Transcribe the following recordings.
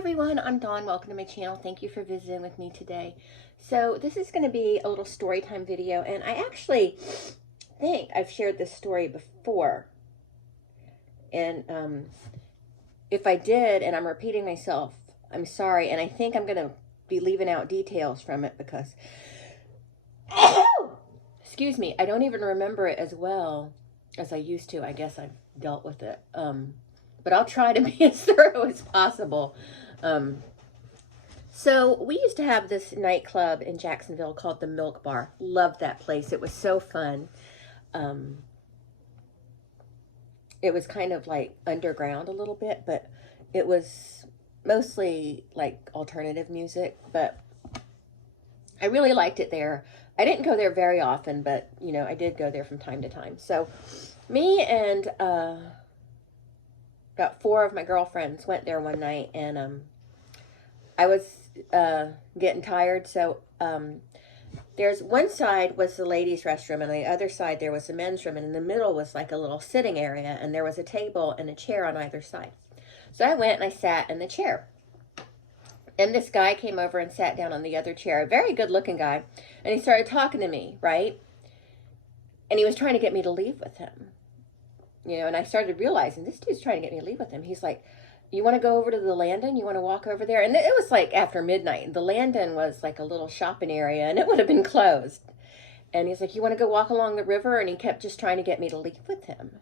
everyone, I'm Dawn. Welcome to my channel. Thank you for visiting with me today. So this is going to be a little story time video, and I actually think I've shared this story before. And if I did and I'm repeating myself, I'm sorry. And I think I'm going to be leaving out details from it because, excuse me, I don't even remember it as well as I used to. I guess I've dealt with it. But I'll try to be as thorough as possible. So we used to have this nightclub in Jacksonville called the Milk Bar. Loved that place. It was so fun. It was kind of like underground a little bit, but it was mostly like alternative music, but I really liked it there. I didn't go there very often, but you know, I did go there from time to time. So me and about 4 of my girlfriends went there one night, and I was getting tired, so there's one side was the ladies' restroom, and on the other side there was the men's room, and in the middle was like a little sitting area, and there was a table and a chair on either side. So I went and I sat in the chair, and this guy came over and sat down on the other chair, a very good looking guy, and he started talking to me, right? And he was trying to get me to leave with him. You know, and I started realizing this dude's trying to get me to leave with him. He's like, you want to go over to the Landon? You want to walk over there? And it was like after midnight. The Landon was like a little shopping area, and it would have been closed. And he's like, you want to go walk along the river? And he kept just trying to get me to leave with him.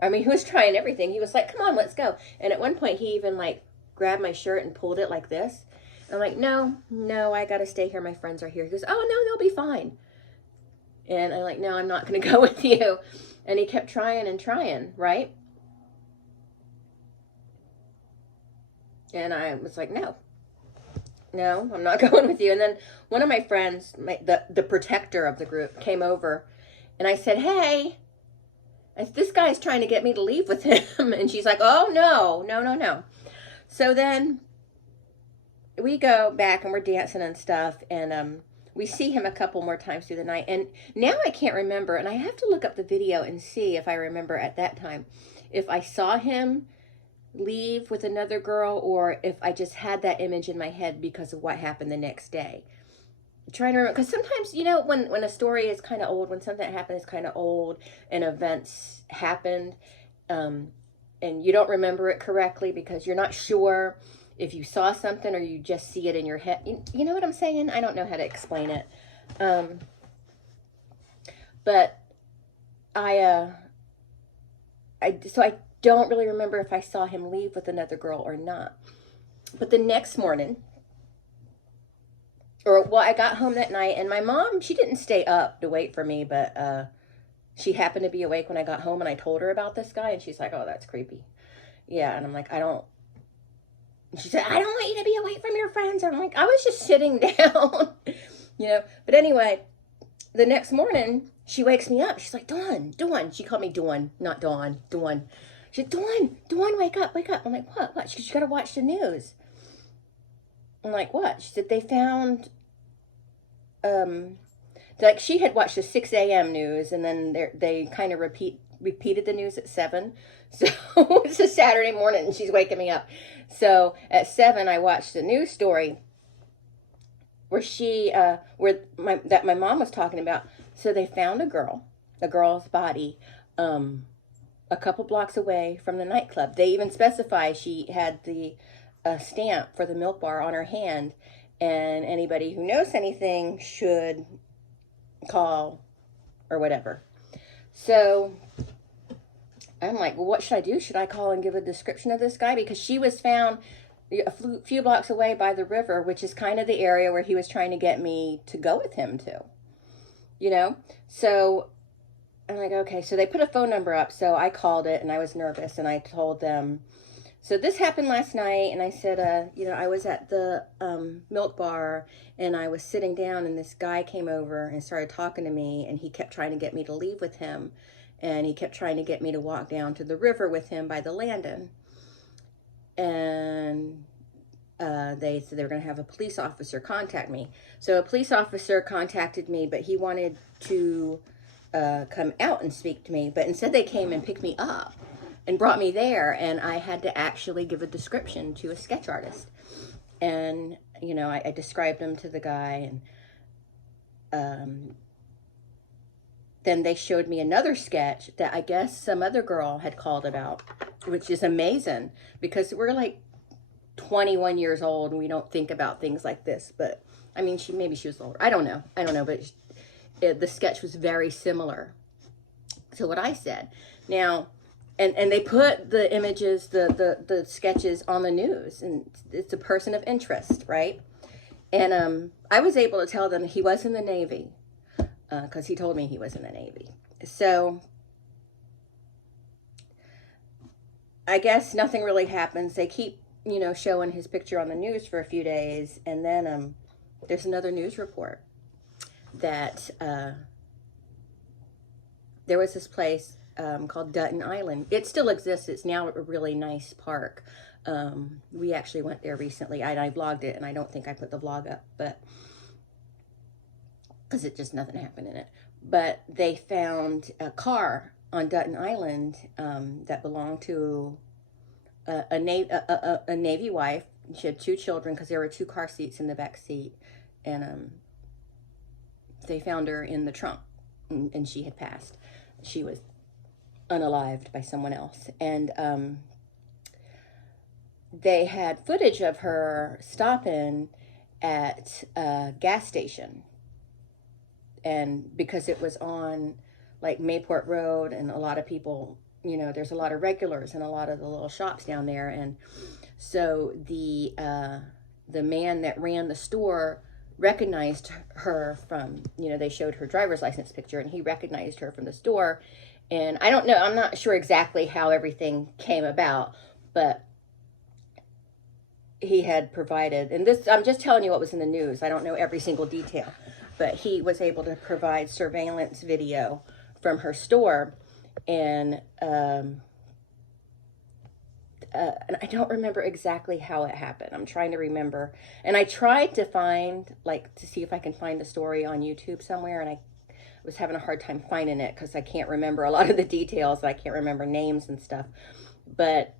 I mean, he was trying everything. He was like, come on, let's go. And at one point, he even like grabbed my shirt and pulled it like this. And I'm like, no, I got to stay here. My friends are here. He goes, oh, no, they'll be fine. And I'm like, no, I'm not going to go with you. And he kept trying and trying, right? And I was like, no, I'm not going with you. And then one of my friends, the protector of the group, came over. And I said, hey, this guy's trying to get me to leave with him. And she's like, oh, no. So then we go back and we're dancing and stuff. And we see him a couple more times through the night. And now I can't remember. And I have to look up the video and see if I remember at that time if I saw him leave with another girl or if I just had that image in my head because of what happened the next day. I'm trying to remember, because sometimes, you know, when a story is kind of old, when something happened is kind of old and events happened, and you don't remember it correctly because you're not sure if you saw something or you just see it in your head. You know what I'm saying? I don't know how to explain it. But I don't really remember if I saw him leave with another girl or not. But the next morning, I got home that night, and my mom, she didn't stay up to wait for me, but she happened to be awake when I got home, and I told her about this guy, and she's like, oh, that's creepy. Yeah, and I'm like, she said, I don't want you to be away from your friends. I'm like, I was just sitting down, you know. But anyway, the next morning, she wakes me up. She's like, Dawn. She called me Dawn, not Dawn, Dawn. She said, Dawn, wake up. I'm like, what? She said, you got to watch the news. I'm like, what? She said, they found, like she had watched the 6 a.m. news, and then they kind of repeated the news at 7. So it's a Saturday morning, and she's waking me up. So at 7, I watched the news story where that my mom was talking about. So they found a girl's body, a couple blocks away from the nightclub. They even specify she had the stamp for the Milk Bar on her hand, and anybody who knows anything should call or whatever. So I'm like, well, what should I do? Should I call and give a description of this guy? Because she was found a few blocks away by the river, which is kind of the area where he was trying to get me to go with him to, you know? So I'm like, okay. So they put a phone number up. So I called it, and I was nervous, and I told them, so this happened last night. And I said, you know, I was at the Milk Bar, and I was sitting down, and this guy came over and started talking to me, and he kept trying to get me to leave with him. And he kept trying to get me to walk down to the river with him by the Landon. And they said they were going to have a police officer contact me. So a police officer contacted me, but he wanted to come out and speak to me. But instead they came and picked me up. and brought me there, and I had to actually give a description to a sketch artist. And, you know, I described him to the guy, and then they showed me another sketch that I guess some other girl had called about, which is amazing because we're like 21 years old and we don't think about things like this. But I mean, maybe she was older. I don't know, but the sketch was very similar to what I said. Now, and they put the images, the sketches on the news, and it's a person of interest, right? And I was able to tell them he was in the Navy, because he told me he was in the Navy. So I guess nothing really happens. They keep, you know, showing his picture on the news for a few days, and then there's another news report that there was this place called Dutton Island. It still exists. It's now a really nice park. We actually went there recently. I vlogged it, and I don't think I put the vlog up, but because it just nothing happened in it. But they found a car on Dutton Island that belonged to a Navy wife. She had 2 children because there were 2 car seats in the back seat, and they found her in the trunk, and she had passed. She was unalived by someone else, and they had footage of her stopping at a gas station. And because it was on like Mayport Road, and a lot of people, you know, there's a lot of regulars and a lot of the little shops down there. And so the man that ran the store recognized her from, you know, they showed her driver's license picture, and he recognized her from the store. And I don't know, I'm not sure exactly how everything came about, but he had provided, and this, I'm just telling you what was in the news. I don't know every single detail, but he was able to provide surveillance video from her store. And I don't remember exactly how it happened. I'm trying to remember. And I tried to find, like, to see if I can find the story on YouTube somewhere, and I was having a hard time finding it because I can't remember a lot of the details. I can't remember names and stuff. But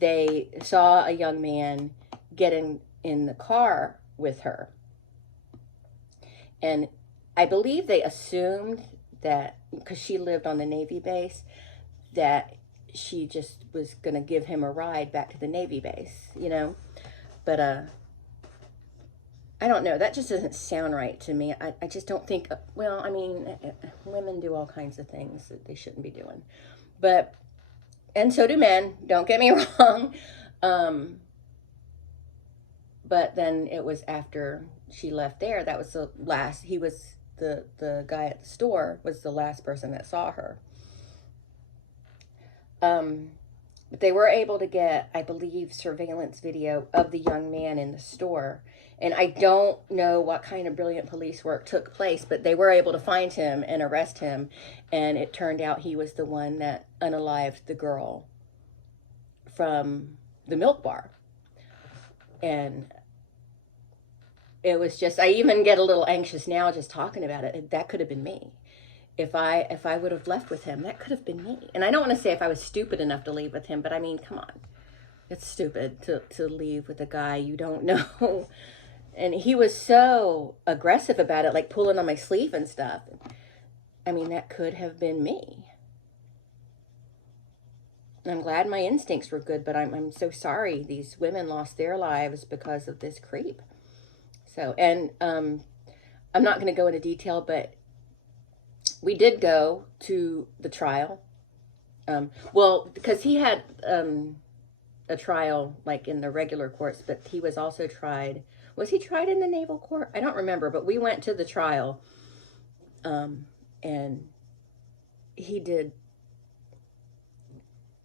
they saw a young man getting in the car with her. And I believe they assumed that, because she lived on the Navy base, that she just was going to give him a ride back to the Navy base, you know. But I don't know. That just doesn't sound right to me. I just don't think, well, I mean, women do all kinds of things that they shouldn't be doing. But, and so do men, don't get me wrong. But then it was after she left there, that was the last, he was, the guy at the store was the last person that saw her. But they were able to get, I believe, surveillance video of the young man in the store. And I don't know what kind of brilliant police work took place, but they were able to find him and arrest him. And it turned out he was the one that unalived the girl from the milk bar. And it was just, I even get a little anxious now just talking about it. That could have been me. If I would have left with him, that could have been me. And I don't want to say if I was stupid enough to leave with him, but I mean, come on. It's stupid to leave with a guy you don't know. And he was so aggressive about it, like pulling on my sleeve and stuff. I mean, that could have been me. And I'm glad my instincts were good, but I'm so sorry these women lost their lives because of this creep. So, and I'm not going to go into detail, but we did go to the trial. Well, because he had a trial like in the regular courts, but he was also tried. Was he tried in the naval court? I don't remember, but we went to the trial, and he did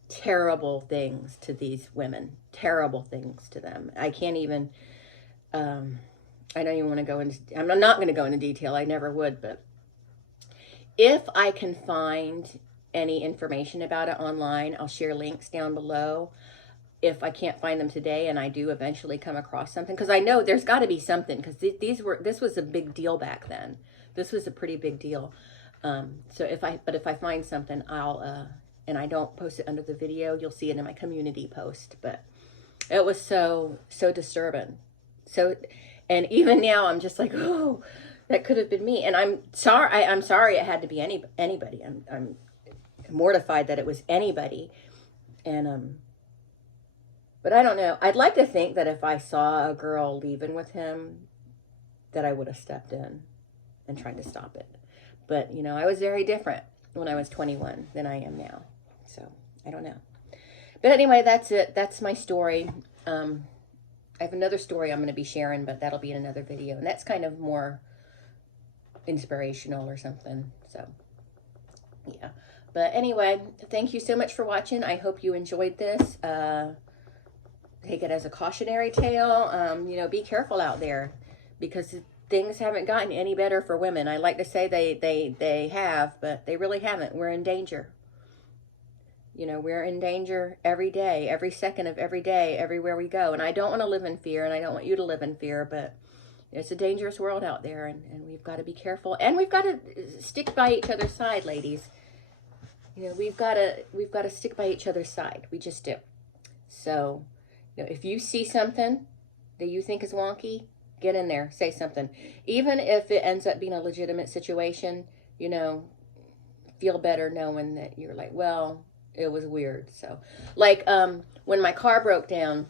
terrible things to these women, terrible things to them. I can't even, I don't even want to go into, I'm not going to go into detail. I never would, but if I can find any information about it online, I'll share links down below. If I can't find them today, and I do eventually come across something, because I know there's got to be something, because this was a big deal back then. This was a pretty big deal. So if I find something, I'll and I don't post it under the video. You'll see it in my community post, but it was so disturbing. So, and even now I'm just like, oh, that could have been me. And I'm sorry it had to be anybody. I'm mortified that it was anybody. And but I don't know. I'd like to think that if I saw a girl leaving with him, that I would have stepped in and tried to stop it. But, you know, I was very different when I was 21 than I am now. So, I don't know. But anyway, that's it. That's my story. I have another story I'm going to be sharing, but that'll be in another video. And that's kind of more inspirational or something. So, yeah. But anyway, thank you so much for watching. I hope you enjoyed this. Take it as a cautionary tale. You know, be careful out there, because things haven't gotten any better for women. I like to say they have, but they really haven't. We're in danger. You know, we're in danger every day, every second of every day, everywhere we go. And I don't want to live in fear, and I don't want you to live in fear, but it's a dangerous world out there, and we've got to be careful. And we've got to stick by each other's side, ladies. You know, we've got to stick by each other's side. We just do. So, you know, if you see something that you think is wonky, get in there, say something. Even if it ends up being a legitimate situation, you know, feel better knowing that you're like, well, it was weird. So, like, when my car broke down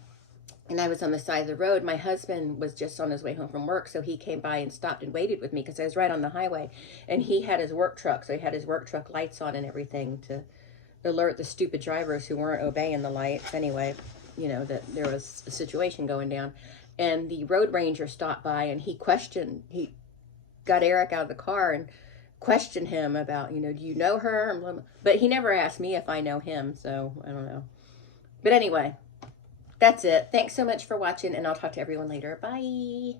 and I was on the side of the road, my husband was just on his way home from work, so he came by and stopped and waited with me because I was right on the highway. And he had his work truck, so he had his work truck lights on and everything to alert the stupid drivers who weren't obeying the lights anyway, you know, that there was a situation going down. And the road ranger stopped by, and he got Eric out of the car and questioned him about, you know, do you know her? But he never asked me if I know him, so I don't know. But anyway, that's it. Thanks so much for watching, and I'll talk to everyone later. Bye.